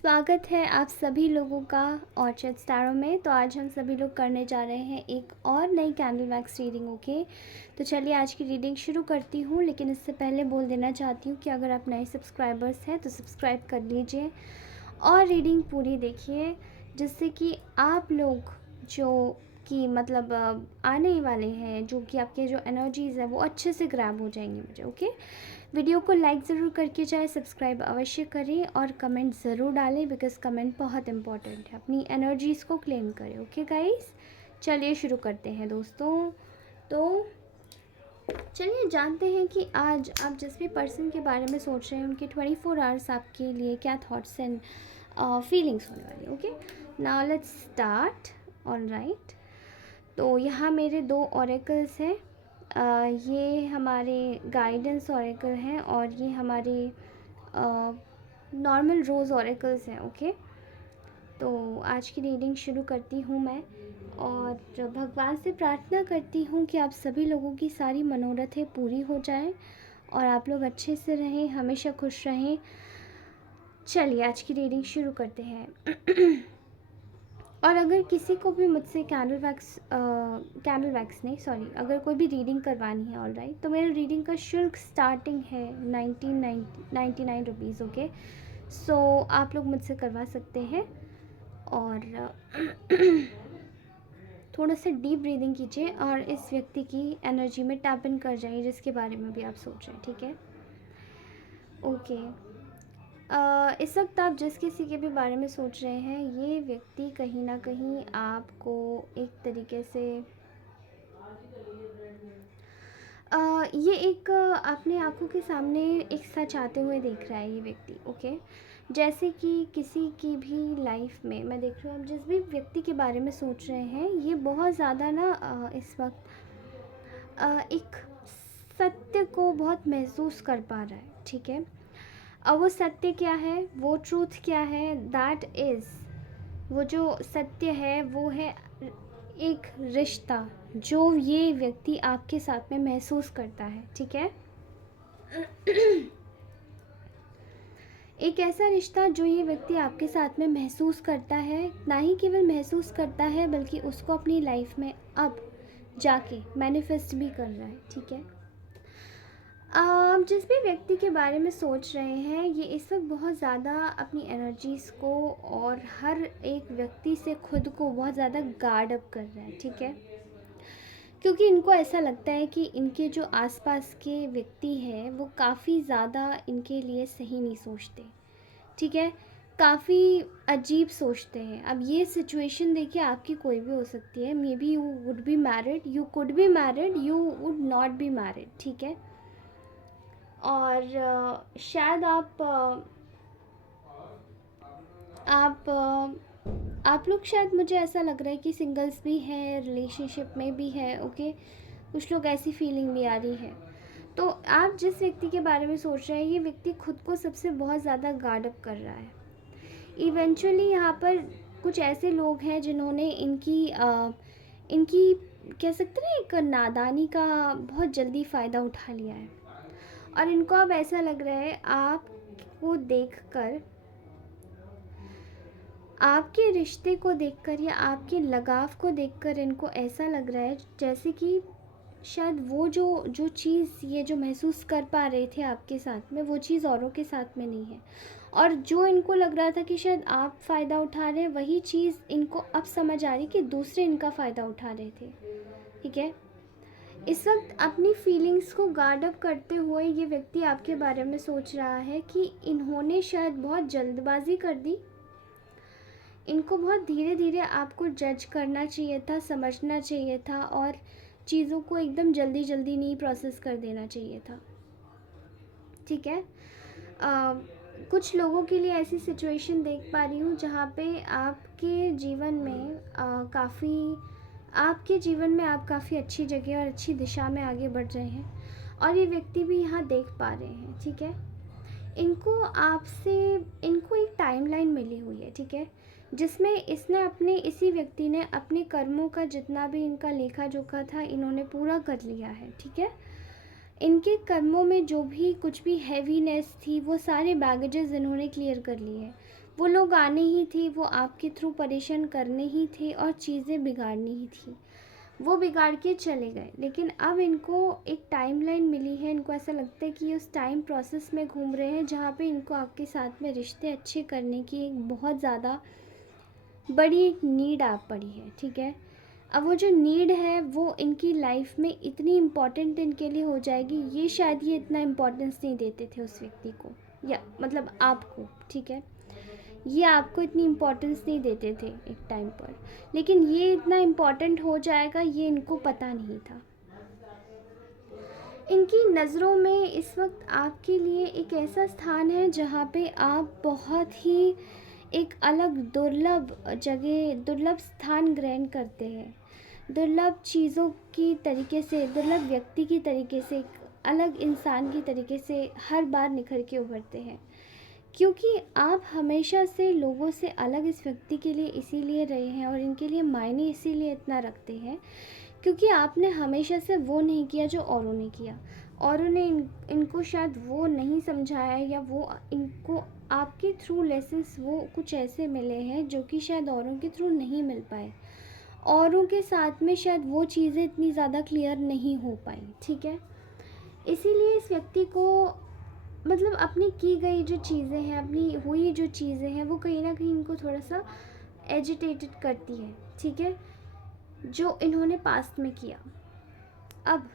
स्वागत है आप सभी लोगों का ऑर्चिड स्टारों में। तो आज हम सभी लोग करने जा रहे हैं एक और नई कैंडल वैक्स रीडिंग। ओके, तो चलिए आज की रीडिंग शुरू करती हूँ। लेकिन इससे पहले बोल देना चाहती हूँ कि अगर आप नए सब्सक्राइबर्स हैं तो सब्सक्राइब कर लीजिए और रीडिंग पूरी देखिए, जिससे कि आप लोग जो कि मतलब आने वाले हैं, जो कि आपके जो एनर्जीज़ है वो अच्छे से ग्रैब हो जाएंगी मुझे। ओके, वीडियो को लाइक ज़रूर करके जाए, सब्सक्राइब अवश्य करें और कमेंट ज़रूर डालें, बिकॉज कमेंट बहुत इंपॉर्टेंट है। अपनी एनर्जीज़ को क्लेम करें। ओके गाइस, चलिए शुरू करते हैं दोस्तों। तो चलिए जानते हैं कि आज आप जिस भी पर्सन के बारे में सोच रहे हैं उनके 24 आवर्स आपके लिए क्या थॉट्स एंड फीलिंग्स होने वाली। Okay, now let's start. All right, तो यहाँ मेरे दो ऑरेकल्स हैं। ये हमारे गाइडेंस ऑरेकल हैं और ये हमारे नॉर्मल रोज़ ऑरेकल्स हैं। ओके, तो आज की रीडिंग शुरू करती हूँ मैं और भगवान से प्रार्थना करती हूँ कि आप सभी लोगों की सारी मनोरथें पूरी हो जाएं और आप लोग अच्छे से रहें, हमेशा खुश रहें। चलिए आज की रीडिंग शुरू करते हैं। और अगर किसी को भी मुझसे कैंडल वैक्स नहीं सॉरी अगर कोई भी रीडिंग करवानी है, ऑल राइट, तो मेरे रीडिंग का शुल्क स्टार्टिंग है 99 रुपीज़। ओके, सो आप लोग मुझसे करवा सकते हैं। और थोड़ा सा डीप ब्रीदिंग कीजिए और इस व्यक्ति की एनर्जी में टैप इन कर जाइए जिसके बारे में भी आप सोच रहे हैं। ठीक है, ओके। इस वक्त आप जिस किसी के भी बारे में सोच रहे हैं, ये व्यक्ति कहीं ना कहीं आपको एक तरीके से ये एक अपने आंखों के सामने एक सच आते हुए देख रहा है ये व्यक्ति। ओके, जैसे कि किसी की भी लाइफ में मैं देख रही हूँ, आप जिस भी व्यक्ति के बारे में सोच रहे हैं ये बहुत ज़्यादा ना इस वक्त एक सत्य को बहुत महसूस कर पा रहा है। ठीक है, अब वो सत्य क्या है, वो ट्रूथ क्या है, दैट इज़, वो जो सत्य है वो है एक रिश्ता जो ये व्यक्ति आपके साथ में महसूस करता है। ठीक है, एक ऐसा रिश्ता जो ये व्यक्ति आपके साथ में महसूस करता है, ना ही केवल महसूस करता है बल्कि उसको अपनी लाइफ में अब जाके मैनिफेस्ट भी कर रहा है। ठीक है, आप जिस भी व्यक्ति के बारे में सोच रहे हैं ये इस वक्त बहुत ज़्यादा अपनी एनर्जीज़ को और हर एक व्यक्ति से खुद को बहुत ज़्यादा गार्ड अप कर रहा है। ठीक है, क्योंकि इनको ऐसा लगता है कि इनके जो आसपास के व्यक्ति हैं वो काफ़ी ज़्यादा इनके लिए सही नहीं सोचते। ठीक है, काफ़ी अजीब सोचते हैं। अब ये सिचुएशन देखिए आपकी कोई भी हो सकती है। May be you would be married, you could be married, you would not be married. ठीक है, और शायद आप लोग शायद, मुझे ऐसा लग रहा है कि सिंगल्स भी हैं, रिलेशनशिप में भी है। ओके, कुछ लोग ऐसी फीलिंग भी आ रही है। तो आप जिस व्यक्ति के बारे में सोच रहे हैं ये व्यक्ति खुद को सबसे बहुत ज़्यादा गार्ड अप कर रहा है। इवेंचुअली यहाँ पर कुछ ऐसे लोग हैं जिन्होंने इनकी कह सकते हैं एक नादानी का बहुत जल्दी फ़ायदा उठा लिया है और इनको अब ऐसा लग रहा है आपको देखकर, आपके रिश्ते को देखकर या आपके लगाव को देखकर इनको ऐसा लग रहा है जैसे कि शायद वो जो चीज़ ये जो महसूस कर पा रहे थे आपके साथ में, वो चीज़ औरों के साथ में नहीं है। और जो इनको लग रहा था कि शायद आप फ़ायदा उठा रहे हैं, वही चीज़ इनको अब समझ आ रही कि दूसरे इनका फ़ायदा उठा रहे थे। ठीक है, इस वक्त अपनी फीलिंग्स को गार्ड अप करते हुए ये व्यक्ति आपके बारे में सोच रहा है कि इन्होंने शायद बहुत जल्दबाजी कर दी, इनको बहुत धीरे धीरे आपको जज करना चाहिए था, समझना चाहिए था और चीज़ों को एकदम जल्दी जल्दी नहीं प्रोसेस कर देना चाहिए था। ठीक है, कुछ लोगों के लिए ऐसी सिचुएशन देख पा रही हूँ जहाँ पे आपके जीवन में आप काफ़ी अच्छी जगह और अच्छी दिशा में आगे बढ़ रहे हैं और ये व्यक्ति भी यहाँ देख पा रहे हैं। ठीक है, इनको एक टाइमलाइन मिली हुई है। ठीक है, जिसमें इसी व्यक्ति ने अपने कर्मों का जितना भी इनका लेखा जोखा था इन्होंने पूरा कर लिया है। ठीक है, इनके कर्मों में जो भी कुछ भी हैवीनेस थी, वो सारे बैगेजेस इन्होंने क्लियर कर लिए हैं। वो लोग आने ही थे, वो आपके थ्रू परेशान करने ही थे और चीज़ें बिगाड़नी ही थी। वो बिगाड़ के चले गए, लेकिन अब इनको एक टाइमलाइन मिली है। इनको ऐसा लगता है कि ये उस टाइम प्रोसेस में घूम रहे हैं जहाँ पे इनको आपके साथ में रिश्ते अच्छे करने की एक बहुत ज़्यादा बड़ी एक नीड आप पड़ी है, ठीक है। अब वो जो नीड है वो इनकी लाइफ में इतनी इम्पॉर्टेंट इनके लिए हो जाएगी, ये शायद ये इतना इम्पोर्टेंस नहीं देते थे उस व्यक्ति को, या मतलब आपको, ठीक है। ये आपको इतनी इम्पोर्टेंस नहीं देते थे एक टाइम पर, लेकिन ये इतना इम्पोर्टेंट हो जाएगा ये इनको पता नहीं था। इनकी नज़रों में इस वक्त आपके लिए एक ऐसा स्थान है जहाँ पे आप बहुत ही एक अलग दुर्लभ जगह, दुर्लभ स्थान ग्रहण करते हैं। दुर्लभ चीज़ों की तरीके से, दुर्लभ व्यक्ति की तरीके से, एक अलग इंसान की तरीके से हर बार निखर के उभरते हैं। क्योंकि आप हमेशा से लोगों से अलग इस व्यक्ति के लिए इसीलिए रहे हैं और इनके लिए मायने इसीलिए इतना रखते हैं क्योंकि आपने हमेशा से वो नहीं किया जो औरों ने किया। औरों ने इनको शायद वो नहीं समझाया, या वो इनको आपके थ्रू लेसन्स वो कुछ ऐसे मिले हैं जो कि शायद औरों के थ्रू नहीं मिल पाए। औरों के साथ में शायद वो चीज़ें इतनी ज़्यादा क्लियर नहीं हो पाई, ठीक है। इसीलिए इस व्यक्ति को मतलब अपनी की गई जो चीज़ें हैं, अपनी हुई जो चीज़ें हैं, वो कहीं ना कहीं इनको थोड़ा सा एजिटेटेड करती है, ठीक है, जो इन्होंने पास्ट में किया। अब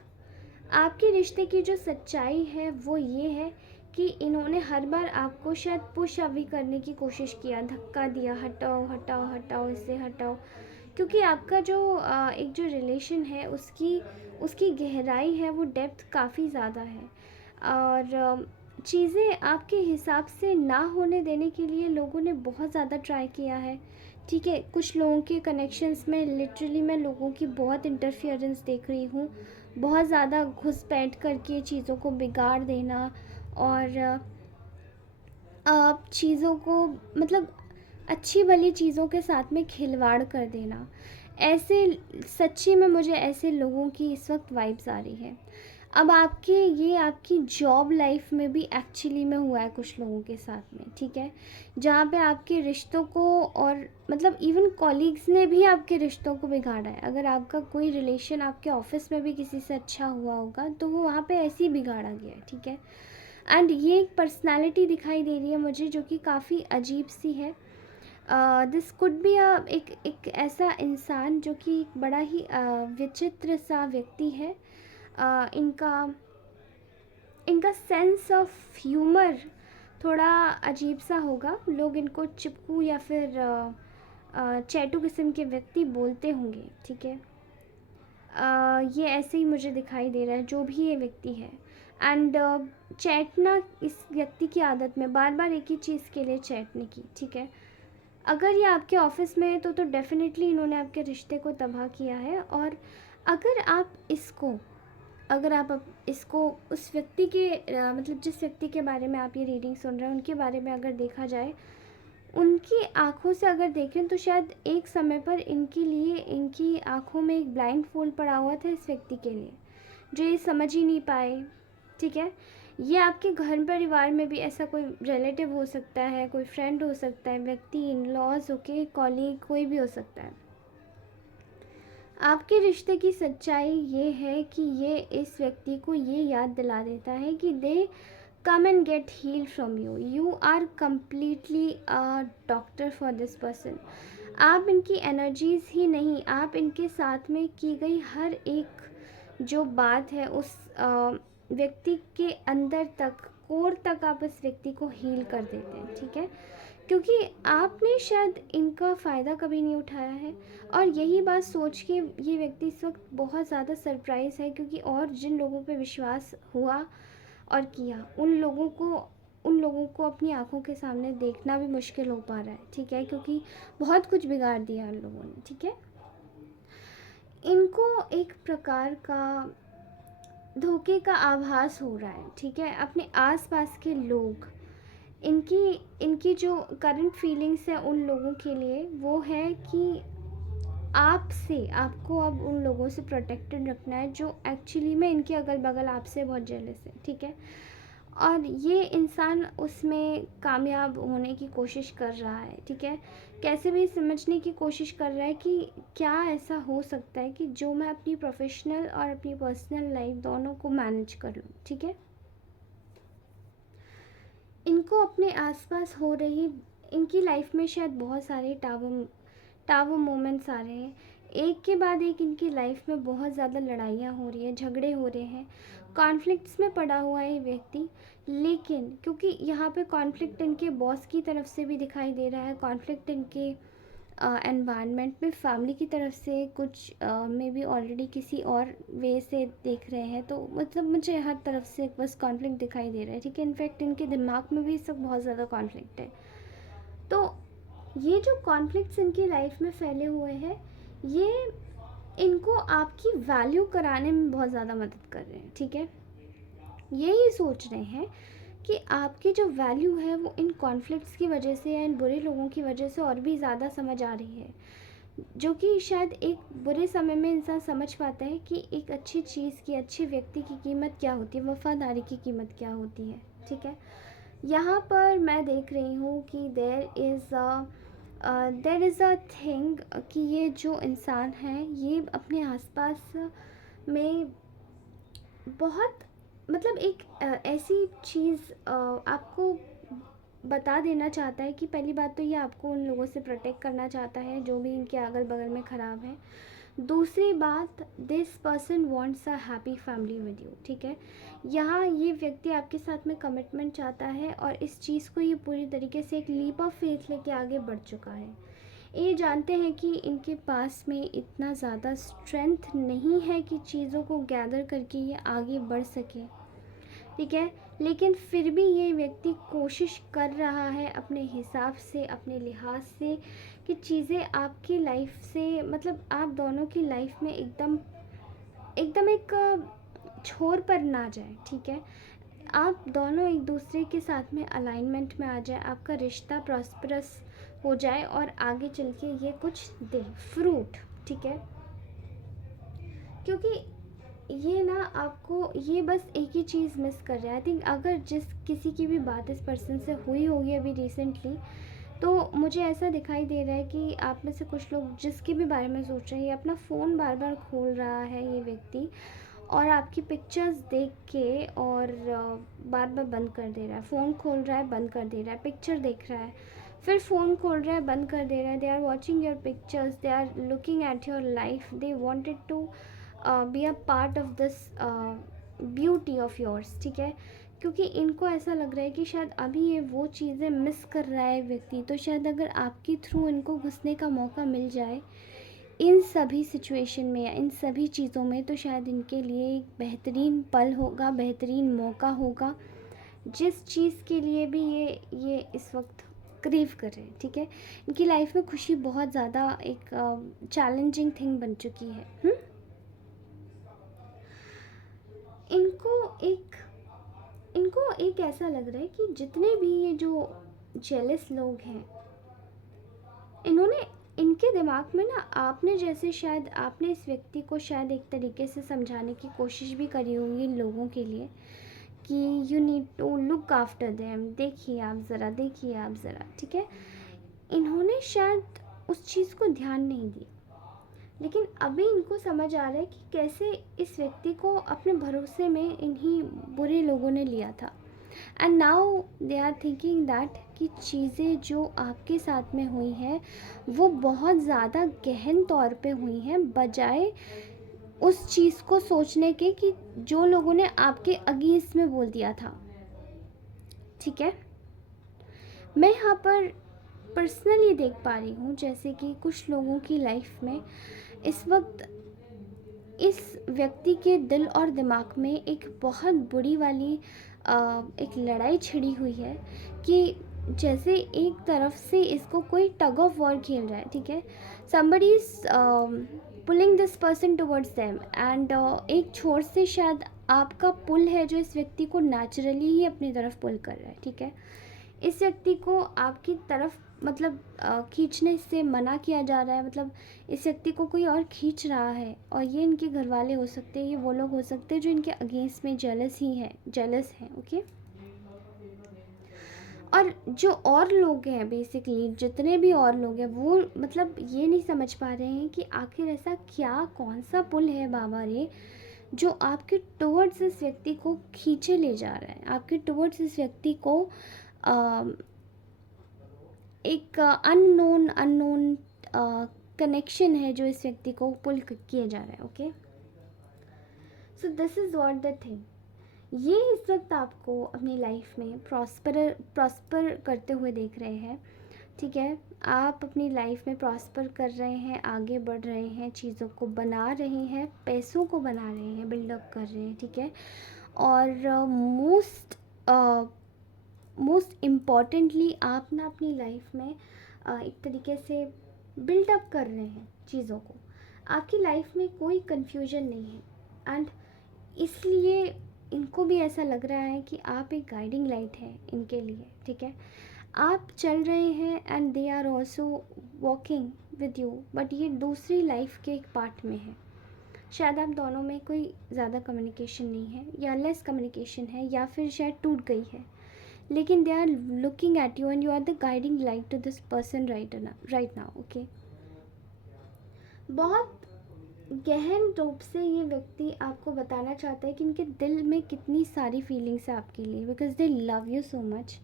आपके रिश्ते की जो सच्चाई है वो ये है कि इन्होंने हर बार आपको शायद पुश अवे करने की कोशिश किया, धक्का दिया, हटाओ हटाओ हटाओ, इससे हटाओ। क्योंकि आपका जो एक जो रिलेशन है उसकी उसकी गहराई है, वो डेप्थ काफ़ी ज़्यादा है। और चीज़ें आपके हिसाब से ना होने देने के लिए लोगों ने बहुत ज़्यादा ट्राई किया है, ठीक है। कुछ लोगों के कनेक्शंस में लिटरली मैं लोगों की बहुत इंटरफियरेंस देख रही हूँ, बहुत ज़्यादा घुसपैठ करके चीज़ों को बिगाड़ देना और चीज़ों को मतलब अच्छी भली चीज़ों के साथ में खिलवाड़ कर देना। ऐसे सच्ची में मुझे ऐसे लोगों की इस वक्त वाइब्स आ रही है। अब आपकी जॉब लाइफ में भी एक्चुअली में हुआ है कुछ लोगों के साथ में, ठीक है, जहाँ पे आपके रिश्तों को और मतलब इवन कॉलीग्स ने भी आपके रिश्तों को बिगाड़ा है। अगर आपका कोई रिलेशन आपके ऑफिस में भी किसी से अच्छा हुआ होगा तो वो वहाँ पे ऐसे ही बिगाड़ा गया है, ठीक है। एंड ये एक पर्सनालिटी दिखाई दे रही है मुझे जो कि काफ़ी अजीब सी है। दिस कुड बी एक ऐसा इंसान जो कि एक बड़ा ही विचित्र सा व्यक्ति है। इनका इनका सेंस ऑफ ह्यूमर थोड़ा अजीब सा होगा। लोग इनको चिपकू या फिर चैटू किस्म के व्यक्ति बोलते होंगे, ठीक है। ये ऐसे ही मुझे दिखाई दे रहा है जो भी ये व्यक्ति है। एंड चैटना इस व्यक्ति की आदत में, बार बार एक ही चीज़ के लिए चैटने की, ठीक है। अगर ये आपके ऑफिस में है तो डेफिनेटली इन्होंने आपके रिश्ते को तबाह किया है। और अगर आप इसको उस व्यक्ति के मतलब जिस व्यक्ति के बारे में आप ये रीडिंग सुन रहे हैं उनके बारे में अगर देखा जाए, उनकी आँखों से अगर देखें तो शायद एक समय पर इनकी आँखों में एक ब्लाइंड फोल्ड पड़ा हुआ था इस व्यक्ति के लिए, जो ये समझ ही नहीं पाए, ठीक है। ये आपके घर परिवार में भी ऐसा कोई रिलेटिव हो सकता है, कोई फ्रेंड हो सकता है, व्यक्ति, इन लॉज, ओके, कॉलीग, कोई भी हो सकता है। आपके रिश्ते की सच्चाई ये है कि ये इस व्यक्ति को ये याद दिला देता है कि दे come and get healed from you are completely a doctor for this person। आप इनकी एनर्जीज़ ही नहीं, आप इनके साथ में की गई हर एक जो बात है उस व्यक्ति के अंदर तक, कोर तक आप इस व्यक्ति को हील कर देते हैं, ठीक है। क्योंकि आपने शायद इनका फ़ायदा कभी नहीं उठाया है। और यही बात सोच के ये व्यक्ति इस वक्त बहुत ज़्यादा सरप्राइज़ है, क्योंकि और जिन लोगों पे विश्वास हुआ और किया उन लोगों को अपनी आंखों के सामने देखना भी मुश्किल हो पा रहा है, ठीक है, क्योंकि बहुत कुछ बिगाड़ दिया उन लोगों ने, ठीक है। इनको एक प्रकार का धोखे का आभास हो रहा है, ठीक है। अपने आसपास के लोग, इनकी जो करंट फीलिंग्स है उन लोगों के लिए वो है कि आपसे आपको अब उन लोगों से प्रोटेक्टेड रखना है जो एक्चुअली में इनके अगल बगल आपसे बहुत जेलस है, ठीक है। और ये इंसान उसमें कामयाब होने की कोशिश कर रहा है, ठीक है। कैसे भी समझने की कोशिश कर रहा है कि क्या ऐसा हो सकता है कि जो मैं अपनी प्रोफेशनल और अपनी पर्सनल लाइफ दोनों को मैनेज कर लूँ, ठीक है। इनको अपने आसपास हो रही, इनकी लाइफ में शायद बहुत सारे टावर मोमेंट्स आ रहे हैं, एक के बाद एक इनकी लाइफ में बहुत ज़्यादा लड़ाइयाँ हो रही है, झगड़े हो रहे हैं, कॉन्फ्लिक्ट्स में पड़ा हुआ है ये व्यक्ति। लेकिन क्योंकि यहाँ पे कॉन्फ्लिक्ट इनके बॉस की तरफ से भी दिखाई दे रहा है, कॉन्फ्लिक्ट इनके एनवायरनमेंट में फैमिली की तरफ से कुछ मे बी ऑलरेडी किसी और वे से देख रहे हैं, तो मतलब मुझे हर तरफ से बस कॉन्फ्लिक्ट दिखाई दे रहा है, ठीक है। इनफैक्ट इनके दिमाग में भी इस वक्त बहुत ज़्यादा कॉन्फ्लिक्ट है। तो ये जो कॉन्फ्लिक्ट्स इनकी लाइफ में फैले हुए हैं, ये इनको आपकी वैल्यू कराने में बहुत ज़्यादा मदद कर रहे हैं, ठीक है। ये सोच रहे हैं कि आपकी जो वैल्यू है वो इन कॉन्फ्लिक्ट्स की वजह से या इन बुरे लोगों की वजह से और भी ज़्यादा समझ आ रही है, जो कि शायद एक बुरे समय में इंसान समझ पाता है कि एक अच्छी चीज़ की, अच्छे व्यक्ति की कीमत क्या होती है, वफ़ादारी की कीमत क्या होती है, ठीक है। यहाँ पर मैं देख रही हूँ कि देर इज़ अ थिंग कि ये जो इंसान है ये अपने आसपास में बहुत, मतलब एक ऐसी चीज़ आपको बता देना चाहता है कि पहली बात तो ये आपको उन लोगों से प्रोटेक्ट करना चाहता है जो भी इनके अगल बगल में ख़राब हैं। दूसरी बात, this person wants a happy family with you, ठीक है। यहाँ ये व्यक्ति आपके साथ में कमिटमेंट चाहता है और इस चीज़ को ये पूरी तरीके से एक लीप ऑफ फेथ लेके आगे बढ़ चुका है। ये जानते हैं कि इनके पास में इतना ज़्यादा स्ट्रेंथ नहीं है कि चीज़ों को गैदर करके ये आगे बढ़ सके, ठीक है। लेकिन फिर भी ये व्यक्ति कोशिश कर रहा है अपने हिसाब से, अपने लिहाज से, कि चीज़ें आपकी लाइफ से, मतलब आप दोनों की लाइफ में एकदम एकदम एक छोर पर ना जाए, ठीक है। आप दोनों एक दूसरे के साथ में अलाइनमेंट में आ जाए, आपका रिश्ता प्रॉस्परस हो जाए और आगे चल के ये कुछ दे फ्रूट, ठीक है। क्योंकि ये ना आपको ये बस एक ही चीज़ मिस कर रहा है। आई थिंक अगर जिस किसी की भी बात इस पर्सन से हुई होगी अभी रिसेंटली, तो मुझे ऐसा दिखाई दे रहा है कि आप में से कुछ लोग जिसके भी बारे में सोच रहे हैं, ये अपना फ़ोन बार बार खोल रहा है ये व्यक्ति, और आपकी पिक्चर्स देख के और बार बार बंद कर दे रहा है। फ़ोन खोल रहा है, बंद कर दे रहा है, पिक्चर देख रहा है, फिर फ़ोन खोल रहा है, बंद कर दे रहा है। They are watching your pictures, they are looking at your life, they wanted to be a part of this beauty of yours, ठीक है। क्योंकि इनको ऐसा लग रहा है कि शायद अभी ये वो चीज़ें मिस कर रहा है व्यक्ति, तो शायद अगर आपके थ्रू इनको घुसने का मौका मिल जाए इन सभी सिचुएशन में या इन सभी चीज़ों में, तो शायद इनके लिए एक बेहतरीन पल होगा, बेहतरीन मौका होगा, जिस चीज़ के लिए भी ये इस वक्त क्रेव कर रहे हैं, ठीक है। इनकी लाइफ में खुशी बहुत ज़्यादा एक चैलेंजिंग थिंग बन चुकी है। इनको एक इनको एक ऐसा लग रहा है कि जितने भी ये जो जेलस लोग हैं, इन्होंने, इनके दिमाग में ना, आपने जैसे शायद आपने इस व्यक्ति को शायद एक तरीके से समझाने की कोशिश भी करी होगी इन लोगों के लिए कि you need to look after them, देखिए आप ज़रा, देखिए आप ज़रा, ठीक है। इन्होंने शायद उस चीज़ को ध्यान नहीं दिया, लेकिन अभी इनको समझ आ रहा है कि कैसे इस व्यक्ति को अपने भरोसे में इन्हीं बुरे लोगों ने लिया था। And now they are thinking that कि चीज़ें जो आपके साथ में हुई हैं वो बहुत ज़्यादा गहन तौर पे हुई हैं, बजाय उस चीज़ को सोचने के कि जो लोगों ने आपके अगेंस्ट में बोल दिया था, ठीक है। मैं यहाँ पर पर्सनली देख पा रही हूँ जैसे कि कुछ लोगों की लाइफ में इस वक्त इस व्यक्ति के दिल और दिमाग में एक बहुत बुरी वाली एक लड़ाई छिड़ी हुई है कि जैसे एक तरफ से इसको कोई टग ऑफ वॉर खेल रहा है, ठीक है। somebody is pulling this person towards them and एक छोर से शायद आपका पुल है जो इस व्यक्ति को नेचुरली ही अपनी तरफ पुल कर रहा है, ठीक है। इस व्यक्ति को आपकी तरफ मतलब खींचने से मना किया जा रहा है, मतलब इस व्यक्ति को कोई और खींच रहा है, और ये इनके घर वाले हो सकते हैं, ये वो लोग हो सकते हैं जो इनके अगेंस्ट में जेलस हैं। ओके। और जो और लोग हैं, बेसिकली जितने भी और लोग हैं, वो मतलब ये नहीं समझ पा रहे हैं कि आखिर ऐसा क्या, कौन सा पुल है बाबा रे जो आपके टुवर्ड्स इस व्यक्ति को खींचे ले जा रहा है, आपके टुवर्ड्स इस व्यक्ति को एक अननोन कनेक्शन है जो इस व्यक्ति को पुल किए जा रहा है। Okay, so this is what the thing. ये इस वक्त आपको अपनी लाइफ में प्रॉस्पर करते हुए देख रहे हैं। ठीक है, आप अपनी लाइफ में प्रॉस्पर कर रहे हैं, आगे बढ़ रहे हैं, चीज़ों को बना रहे हैं, पैसों को बना रहे हैं, बिल्डअप कर रहे हैं। ठीक है, और मोस्ट इम्पॉर्टेंटली आप ना अपनी लाइफ में एक तरीके से बिल्डअप कर रहे हैं चीज़ों को। आपकी लाइफ में कोई कन्फ्यूजन नहीं है, एंड इसलिए इनको भी ऐसा लग रहा है कि आप एक गाइडिंग लाइट है इनके लिए। ठीक है, आप चल रहे हैं and they are also walking with you, but ये दूसरी लाइफ के एक पार्ट में है। शायद आप दोनों में कोई ज़्यादा कम्युनिकेशन नहीं है, या लेस कम्युनिकेशन है, या फिर शायद टूट गई है, लेकिन they are looking at you and you are the guiding light to this person right now. Okay, बहुत गहन रूप से ये व्यक्ति आपको बताना चाहता है कि इनके दिल में कितनी सारी फीलिंग्स है आपके लिए, because they love you so much.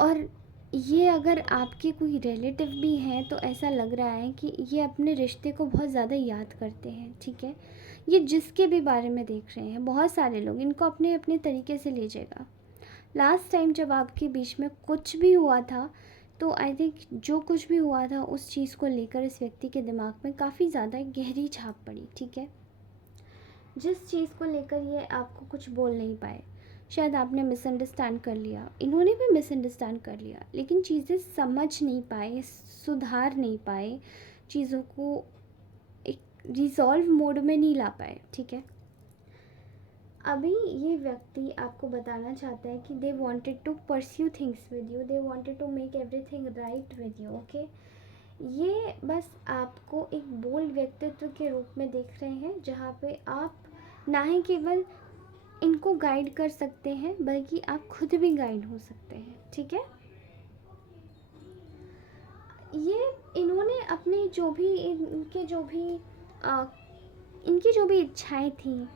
और ये अगर आपके कोई रिलेटिव भी हैं तो ऐसा लग रहा है कि ये अपने रिश्ते को बहुत ज़्यादा याद करते हैं। ठीक है, ये जिसके भी बारे में देख रहे हैं, बहुत सारे लोग इनको अपने अपने तरीके से ले जाएगा। लास्ट टाइम जब आपके बीच में कुछ भी हुआ था, तो आई थिंक जो कुछ भी हुआ था उस चीज़ को लेकर इस व्यक्ति के दिमाग में काफ़ी ज़्यादा गहरी छाप पड़ी। ठीक है, जिस चीज़ को लेकर ये आपको कुछ बोल नहीं पाए, शायद आपने मिसअंडरस्टैंड कर लिया, इन्होंने भी मिसअंडरस्टैंड कर लिया, लेकिन चीज़ें समझ नहीं पाए, सुधार नहीं पाए, चीज़ों को एक रिजॉल्व मोड में नहीं ला पाए। ठीक है, अभी ये व्यक्ति आपको बताना चाहता है कि they wanted to pursue things with you, they wanted to make everything right with you. Okay, ये बस आपको एक बोल्ड व्यक्तित्व के रूप में देख रहे हैं, जहाँ पे आप ना ही केवल इनको गाइड कर सकते हैं, बल्कि आप खुद भी गाइड हो सकते हैं। ठीक है, ये इन्होंने अपने जो भी इनकी जो भी इच्छाएं थी,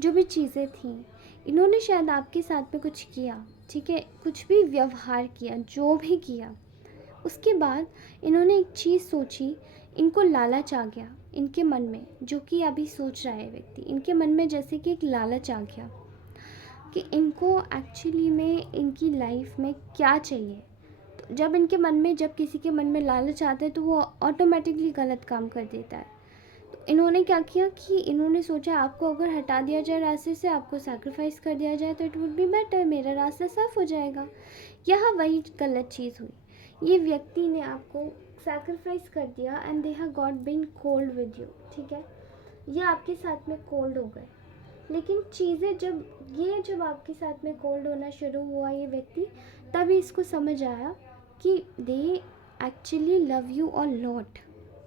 जो भी चीज़ें थी, इन्होंने शायद आपके साथ में कुछ किया। ठीक है, कुछ भी व्यवहार किया, जो भी किया, उसके बाद इन्होंने एक चीज़ सोची, इनको लालच आ गया इनके मन में, जो कि अभी सोच रहा है व्यक्ति, इनके मन में जैसे कि एक लालच आ गया कि इनको एक्चुअली में इनकी लाइफ में क्या चाहिए। तो जब इनके मन में, जब किसी के मन में लालच आता है तो वो ऑटोमेटिकली गलत काम कर देता है। तो इन्होंने क्या किया कि इन्होंने सोचा आपको अगर हटा दिया जाए रास्ते से, आपको सैक्रिफाइस कर दिया जाए, तो इट वुड बी बेटर, मेरा रास्ता साफ हो जाएगा। यहाँ वही गलत चीज़ हुई, ये व्यक्ति ने आपको सैक्रिफाइस कर दिया and they have got been cold with you. ठीक है, ये आपके साथ में कोल्ड हो गए, लेकिन चीज़ें जब आपके साथ में कोल्ड होना शुरू हुआ, ये व्यक्ति, तभी इसको समझ आया कि they actually love you a lot.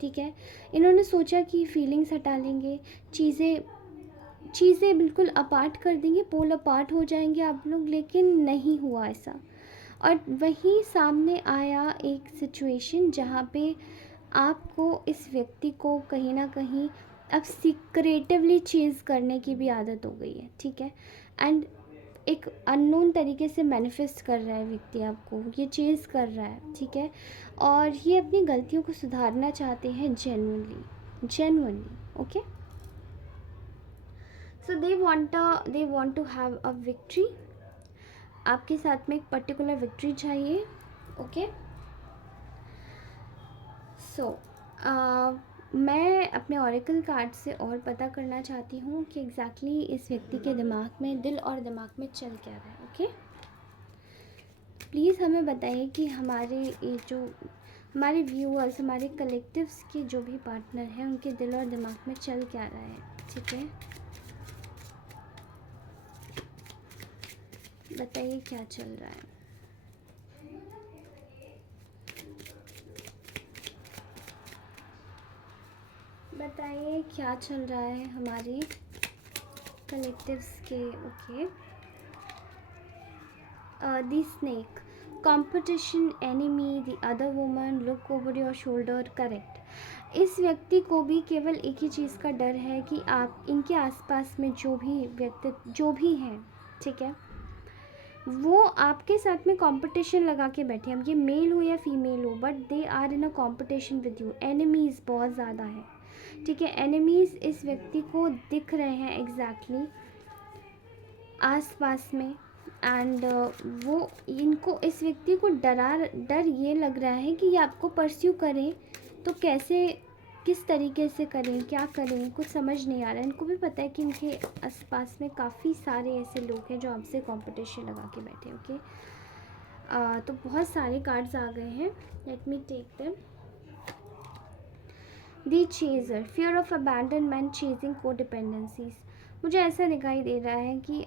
ठीक है, इन्होंने सोचा कि फीलिंग्स हटा लेंगे, चीज़ें बिल्कुल अपार्ट कर देंगे, पोल अपार्ट हो जाएंगे आप लोग, लेकिन नहीं हुआ ऐसा। और वहीं सामने आया एक सिचुएशन जहाँ पे आपको इस व्यक्ति को कहीं ना कहीं अब सीक्रेटिवली चेज़ करने की भी आदत हो गई है। ठीक है, एंड एक अननोन तरीके से मैनिफेस्ट कर रहा है व्यक्ति, आपको ये चेज़ कर रहा है। ठीक है, और ये अपनी गलतियों को सुधारना चाहते हैं genuinely. Okay, so they want to have a victory, आपके साथ में एक पर्टिकुलर विक्ट्री चाहिए। ओके, सो मैं अपने ऑरेकल कार्ड से और पता करना चाहती हूँ कि एग्जैक्टली इस व्यक्ति के दिमाग में, दिल और दिमाग में चल क्या रहा है। ओके, प्लीज़ हमें बताइए कि हमारे व्यूअर्स, हमारे कलेक्टिव्स के जो भी पार्टनर हैं, उनके दिल और दिमाग में चल क्या रहा है। ठीक है, बताइए क्या चल रहा है। बताइए क्या चल रहा है हमारे कलेक्टिव्स के। Okay, the snake, competition, enemy, the other woman, look over your shoulder. Correct. इस व्यक्ति को भी केवल एक ही चीज़ का डर है कि आप इनके आसपास में जो भी व्यक्ति जो भी हैं, ठीक है, वो आपके साथ में कंपटीशन लगा के बैठे हैं। अब ये मेल हो या फीमेल हो, but they are in a competition with you. Enemies बहुत ज़्यादा है, ठीक है। एनिमीज़ इस व्यक्ति को दिख रहे हैं एग्जैक्टली आसपास में, एंड वो इनको इस व्यक्ति को डर ये लग रहा है कि ये आपको परस्यू करें तो कैसे, किस तरीके से करें, क्या करें, कुछ समझ नहीं आ रहा है। इनको भी पता है कि इनके आसपास में काफ़ी सारे ऐसे लोग हैं जो आपसे कंपटीशन लगा के बैठे। ओके, तो बहुत सारे कार्ड्स आ गए हैं, let me take them. The chaser, fear of abandonment, chasing codependencies. मुझे ऐसा दिखाई दे रहा है कि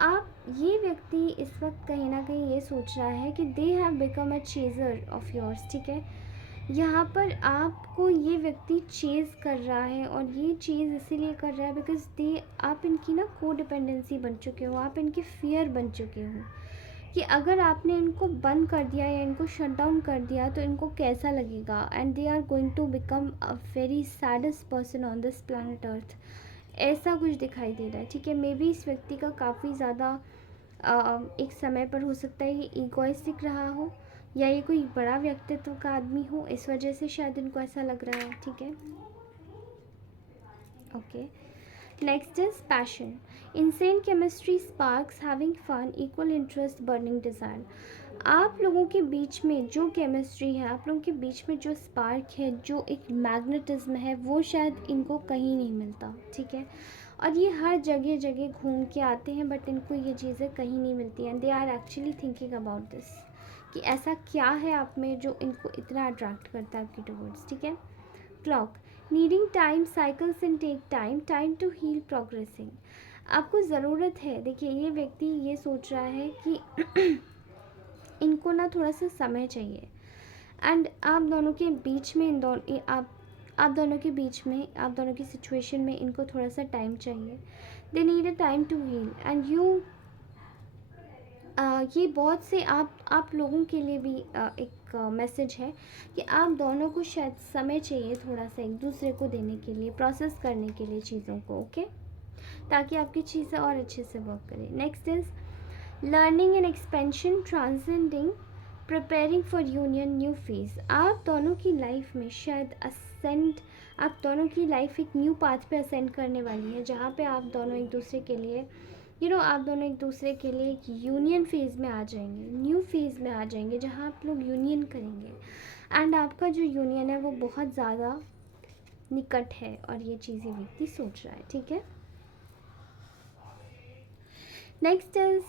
आप ये व्यक्ति इस वक्त कहीं ना कहीं ये सोच रहा है कि they have become a chaser of yours, ठीक है। यहाँ पर आपको ये व्यक्ति चेज़ कर रहा है, और ये चीज़ इसीलिए कर रहा है बिकॉज दे आप इनकी ना कोडिपेंडेंसी बन चुके हो, आप इनके फियर बन चुके हो कि अगर आपने इनको बंद कर दिया या इनको शट डाउन कर दिया तो इनको कैसा लगेगा, and they are going to become a very saddest person on this planet Earth. ऐसा कुछ दिखाई दे रहा है, ठीक है। मे बी इस व्यक्ति का काफ़ी ज़्यादा एक समय पर हो सकता है ये ईगोइस्टिक रहा हो, या ये कोई बड़ा व्यक्तित्व का आदमी हो, इस वजह से शायद इनको ऐसा लग रहा है, ठीक है। Okay, next is passion, insane chemistry, sparks, having fun, equal interest, burning desire. आप लोगों के बीच में जो केमिस्ट्री है, आप लोगों के बीच में जो स्पार्क है, जो एक मैग्नेटिज्म है, वो शायद इनको कहीं नहीं मिलता, ठीक है। और ये हर जगह जगह घूम के आते हैं, बट इनको ये चीज़ें कहीं नहीं मिलती हैं। They are actually thinking about this कि ऐसा क्या है आप में जो इनको इतना अट्रैक्ट करता है आपकी टूवर्ड्स, ठीक है। Clock, needing time, cycles in take time, time to heal, progressing. आपको ज़रूरत है, देखिए ये व्यक्ति ये सोच रहा है कि इनको ना थोड़ा सा समय चाहिए, एंड आप दोनों के बीच में आप दोनों के बीच में, आप दोनों की सिचुएशन में इनको थोड़ा सा टाइम चाहिए। They need a time to heal, and you ये बहुत से आप लोगों के लिए भी एक मैसेज है कि आप दोनों को शायद समय चाहिए थोड़ा सा एक दूसरे को देने के लिए, प्रोसेस करने के लिए चीज़ों को, ओके, ताकि आपकी चीज़ें और अच्छे से वर्क करें। Next is learning and expansion, transcending, preparing for union, new phase. आप दोनों की लाइफ में शायद असेंड, आप दोनों की लाइफ एक न्यू पाथ पे असेंड करने वाली है, जहाँ पे आप दोनों एक दूसरे के लिए आप दोनों एक दूसरे के लिए एक यूनियन फेज़ में आ जाएंगे, न्यू फेज़ में आ जाएंगे, जहाँ आप लोग यूनियन करेंगे, एंड आपका जो यूनियन है वो बहुत ज़्यादा निकट है, और ये चीज़ें व्यक्ति सोच रहा है, ठीक है। Next is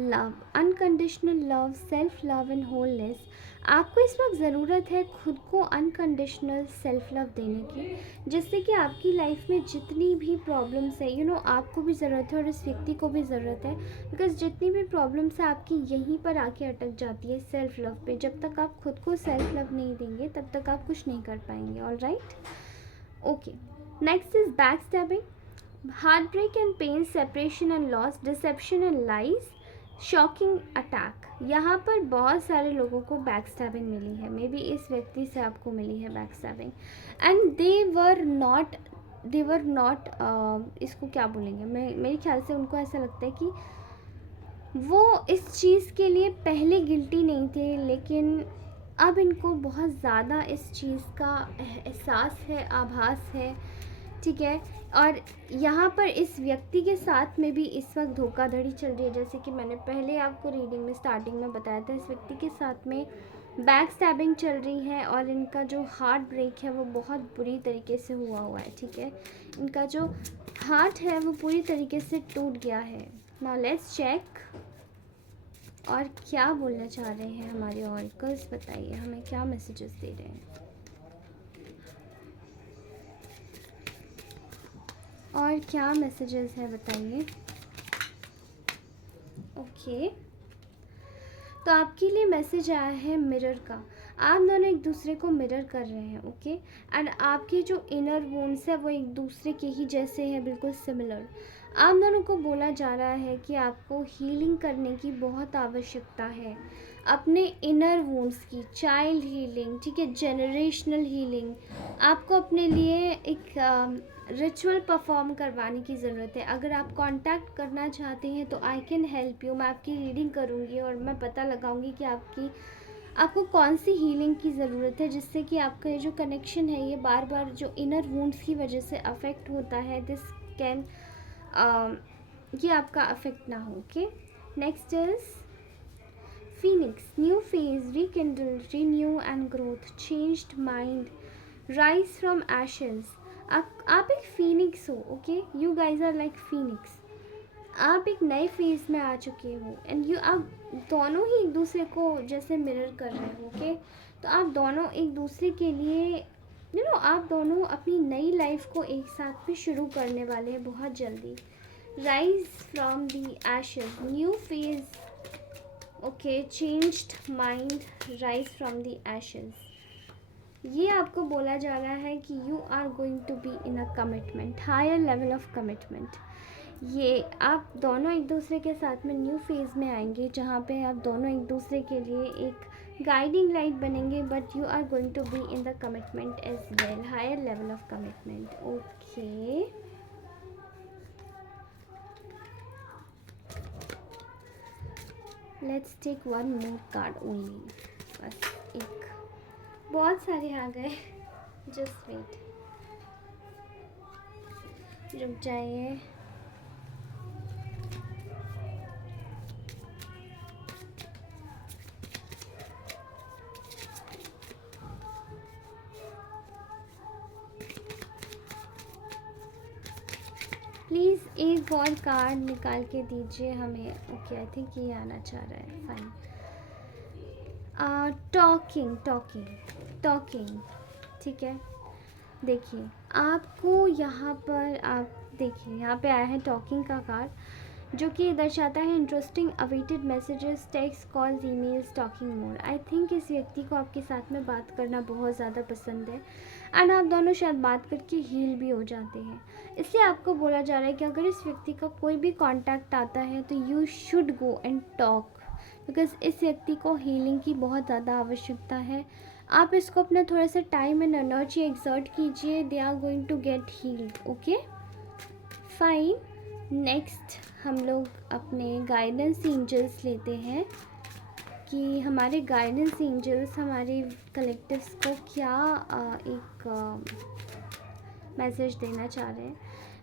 love, unconditional love, self love and wholeness. आपको इस वक्त ज़रूरत है खुद को अनकंडीशनल सेल्फ लव देने की, जिससे कि आपकी लाइफ में जितनी भी प्रॉब्लम्स है, आपको भी ज़रूरत है और इस व्यक्ति को भी ज़रूरत है, बिकॉज जितनी भी प्रॉब्लम्स है आपकी यहीं पर आके अटक जाती है सेल्फ लव पे। जब तक आप खुद को सेल्फ लव नहीं देंगे तब तक आप कुछ नहीं कर पाएंगे, all right. Okay, next is back stabbing, heartbreak and pain, separation and loss, deception and lies, shocking attack. यहाँ पर बहुत सारे लोगों को बैक स्टैबिंग मिली है, मे बी इस व्यक्ति से आपको मिली है back stabbing, and they were not इसको क्या बोलेंगे, मेरे ख्याल से उनको ऐसा लगता है कि वो इस चीज़ के लिए पहले गिल्टी नहीं थे, लेकिन अब इनको बहुत ज़्यादा इस चीज़ का एहसास है, आभास है, ठीक है। और यहाँ पर इस व्यक्ति के साथ में भी इस वक्त धोखाधड़ी चल रही है, जैसे कि मैंने पहले आपको रीडिंग में स्टार्टिंग में बताया था, इस व्यक्ति के साथ में बैक स्टैबिंग चल रही है, और इनका जो हार्ट ब्रेक है वो बहुत बुरी तरीके से हुआ है, ठीक है। इनका जो हार्ट है वो पूरी तरीके से टूट गया है। नाउ लेट्स चेक, और क्या बोलना चाह रहे हैं हमारे ऑरेकल्स, बताइए हमें क्या मैसेजेस दे रहे हैं, और क्या मैसेजेस है बताइए। ओके, तो आपके लिए मैसेज आया है मिरर का। आप दोनों एक दूसरे को मिरर कर रहे हैं, ओके। एंड आपके जो इनर वोन्स है वो एक दूसरे के ही जैसे है, बिल्कुल सिमिलर। आप दोनों को बोला जा रहा है कि आपको हीलिंग करने की बहुत आवश्यकता है, अपने इनर वोन्स की, चाइल्ड हीलिंग, ठीक है, जनरेशनल हीलिंग। आपको अपने लिए एक रिचुअल परफॉर्म करवाने की ज़रूरत है। अगर आप कांटेक्ट करना चाहते हैं तो आई कैन हेल्प यू। मैं आपकी रीडिंग करूँगी और मैं पता लगाऊंगी कि आपको कौन सी हीलिंग की ज़रूरत है, जिससे कि आपका ये जो कनेक्शन है ये बार बार जो इनर वुंड्स की वजह से अफेक्ट होता है, दिस कैन ये आपका अफेक्ट ना हो, okay. Next is Phoenix, new phase, rekindle, renew and growth, changed mind, rise from ashes। आप एक फिनिक्स हो, ओके। You guys are like phoenix. आप एक नए फेज में आ चुके हो एंड आप दोनों ही एक दूसरे को जैसे मिरर कर रहे हो, ओके। तो आप दोनों एक दूसरे के लिए आप दोनों अपनी नई लाइफ को एक साथ में शुरू करने वाले हैं बहुत जल्दी। Rise from the ashes, new phase, okay, changed mind, rise from the ashes. ये आपको बोला जा रहा है कि you are going to be in a commitment, higher level of commitment. ये आप दोनों एक दूसरे के साथ में न्यू फेज़ में आएंगे जहाँ पे आप दोनों एक दूसरे के लिए एक गाइडिंग लाइट बनेंगे, but you are going to be in the commitment as well, higher level of commitment, okay. Let's take one more card only, बस एक, बहुत सारे आ गए, जस्ट वेट, रुक जाइए। प्लीज़ एक और कार्ड निकाल के दीजिए हमें, ओके। आई थिंक ये आना चाह रहा है, फाइन। टॉकिंग टॉकिंग टॉकिंग, ठीक है। देखिए आपको यहाँ पर, आप देखिए यहाँ पे आया है टॉकिंग का कार्ड, जो कि दर्शाता है interesting awaited messages, text, calls, emails, talking more. I think इस व्यक्ति को आपके साथ में बात करना बहुत ज़्यादा पसंद है एंड आप दोनों शायद बात करके हील भी हो जाते हैं। इसलिए आपको बोला जा रहा है कि अगर इस व्यक्ति का कोई भी कांटेक्ट आता है तो you should go and talk, because इस व्यक्ति को हीलिंग की बहुत ज़्यादा आवश्यकता है। आप इसको अपना थोड़ा सा टाइम एंड एनर्जी एक्सर्ट कीजिए, they are going to get healed, okay, fine. Next हम लोग अपने गाइडेंस एंजल्स लेते हैं कि हमारे गाइडेंस एंजल्स हमारे कलेक्टिव्स को क्या एक मैसेज देना चाह रहे हैं।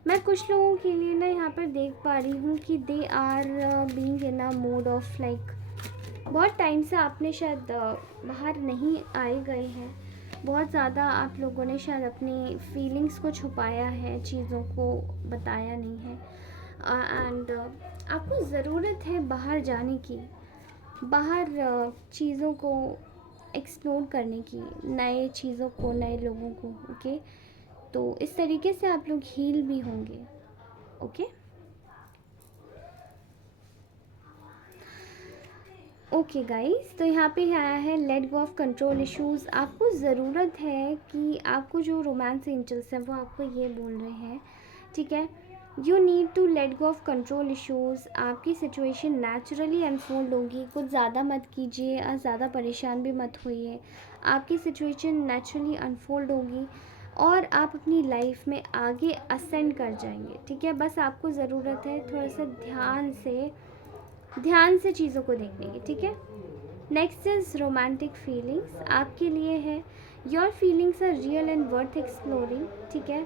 मैं कुछ लोगों के लिए ना यहाँ पर देख पा रही हूँ कि they are being in a mode of like, बहुत टाइम से आपने शायद बाहर नहीं आए गए हैं, बहुत ज़्यादा आप लोगों ने शायद अपनी फीलिंग्स को छुपाया है, चीज़ों को बताया नहीं है एंड आपको ज़रूरत है बाहर जाने की, बाहर चीज़ों को एक्सप्लोर करने की, नए चीज़ों को, नए लोगों को, ओके। तो इस तरीके से आप लोग हील भी होंगे, ओके। ओके गाइस, तो यहाँ पे आया है late go of control issues. आपको ज़रूरत है कि आपको जो रोमांस एंजल्स हैं वो आपको ये बोल रहे हैं, ठीक है, you need to let go of control issues. आपकी सिचुएशन नेचुरली अनफोल्ड होगी, कुछ ज़्यादा मत कीजिए और ज़्यादा परेशान भी मत होइए। आपकी सिचुएशन नेचुरली अनफोल्ड होगी और आप अपनी लाइफ में आगे असेंड कर जाएंगे, ठीक है। बस आपको ज़रूरत है थोड़ा सा ध्यान से चीज़ों को देखने की, ठीक है। नेक्स्ट इज़ रोमांटिक फीलिंग्स, आपके लिए है your feelings are real and worth exploring, ठीक है।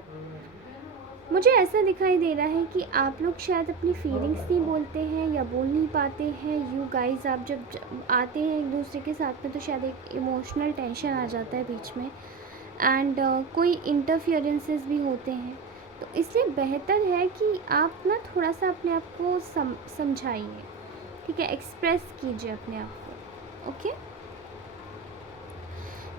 मुझे ऐसा दिखाई दे रहा है कि आप लोग शायद अपनी फीलिंग्स नहीं बोलते हैं या बोल नहीं पाते हैं। यू गाइज, आप जब आते हैं एक दूसरे के साथ में तो शायद एक इमोशनल टेंशन आ जाता है बीच में एंड कोई इंटरफियरेंसेस भी होते हैं, तो इसलिए बेहतर है कि आप ना थोड़ा सा अपने आप को समझाइए, ठीक है, एक्सप्रेस कीजिए अपने आप को, okay.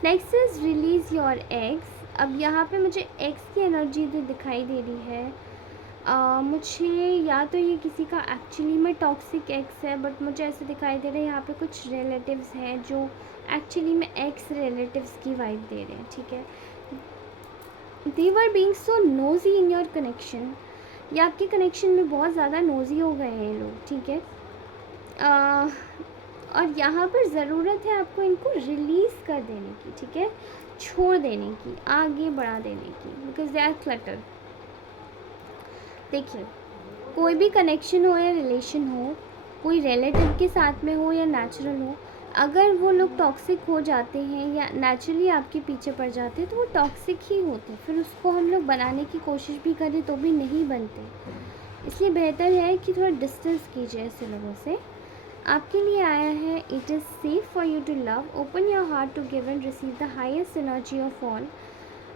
Next is release your eggs. अब यहाँ पे मुझे एग्स की एनर्जी जो दिखाई दे रही है, मुझे या तो ये किसी का एक्चुअली में टॉक्सिक एक्स है, बट मुझे ऐसे दिखाई दे रहा है यहाँ पे कुछ रिलेटिव्स हैं जो एक्चुअली में एक्स रिलेटिव्स की वाइब दे रहे हैं, ठीक है। They were being so nosy in your connection, या आपके कनेक्शन में बहुत ज़्यादा नोजी हो गए हैं ये लोग, ठीक है। और यहाँ पर ज़रूरत है आपको इनको रिलीज़ कर देने की, ठीक है, छोड़ देने की, आगे बढ़ा देने की, बिकॉज दे आर क्लटर। देखिए, कोई भी कनेक्शन हो या रिलेशन हो, कोई रिलेटिव के साथ में हो या नेचुरल हो, अगर वो लोग टॉक्सिक हो जाते हैं या नेचुरली आपके पीछे पड़ जाते हैं तो वो टॉक्सिक ही होते, फिर उसको हम लोग बनाने की कोशिश भी करें तो भी नहीं बनते। इसलिए बेहतर है कि थोड़ा डिस्टेंस कीजिए ऐसे लोगों से। आपके लिए आया है, it is safe for you to love, open your heart to give and receive the highest energy of all.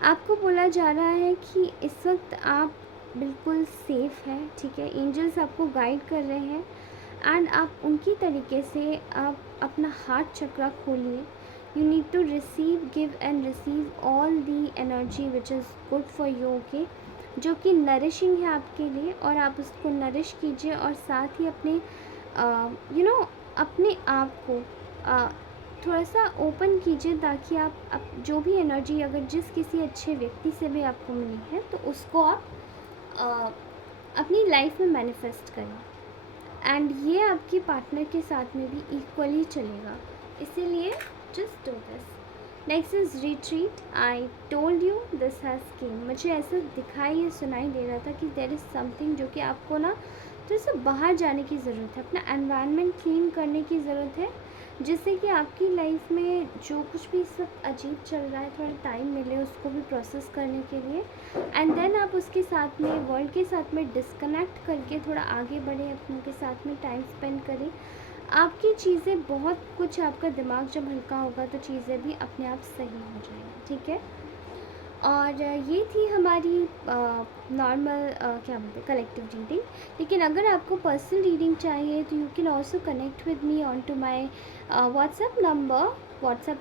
आपको बोला जा रहा है कि इस वक्त आप बिल्कुल सेफ़ हैं, ठीक है। एंजल्स आपको गाइड कर रहे हैं एंड आप उनकी तरीके से आप अपना हार्ट चक्रा खोलिए। You need to receive, give and receive all the energy which is good for you, okay, जो कि नरिशिंग है आपके लिए, और आप उसको नरिश कीजिए और साथ ही अपने अपने आप को थोड़ा सा ओपन कीजिए, ताकि आप जो भी एनर्जी अगर जिस किसी अच्छे व्यक्ति से भी आपको मिली है तो उसको आप अपनी लाइफ में मैनिफेस्ट करें। एंड ये आपके पार्टनर के साथ में भी इक्वली चलेगा, इसीलिए just do this. Next is retreat. I told you this has केम। मुझे ऐसा दिखाई या सुनाई दे रहा था कि देयर इज़ समथिंग जो कि आपको ना थोड़ा सा बाहर जाने की ज़रूरत है, अपना एनवायरनमेंट क्लीन करने की ज़रूरत है, जिससे कि आपकी लाइफ में जो कुछ भी इस वक्त अजीब चल रहा है थोड़ा टाइम मिले उसको भी प्रोसेस करने के लिए। एंड देन आप उसके साथ में, वर्ल्ड के साथ में डिस्कनेक्ट करके थोड़ा आगे बढ़े, अपनों के साथ में टाइम स्पेंड करें। आपकी चीज़ें बहुत कुछ, आपका दिमाग जब हल्का होगा तो चीज़ें भी अपने आप सही हो जाएंगी, ठीक है। और ये थी हमारी नॉर्मल क्या बोलते हैं, कलेक्टिव रीडिंग। लेकिन अगर आपको पर्सनल रीडिंग चाहिए तो you can also connect with me on to my WhatsApp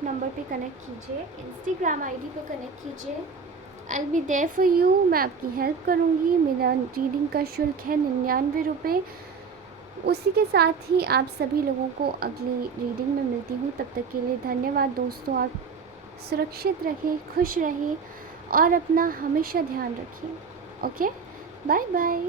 number पे कनेक्ट कीजिए, इंस्टाग्राम आईडी पे कनेक्ट कीजिए। I will be there for you, मैं आपकी हेल्प करूँगी। मेरा रीडिंग का शुल्क है 99 रुपये। उसी के साथ ही आप सभी लोगों को अगली रीडिंग में मिलती हूँ। तब तक के लिए धन्यवाद दोस्तों। आप सुरक्षित रहें, खुश रहें और अपना हमेशा ध्यान रखें। Okay, bye bye.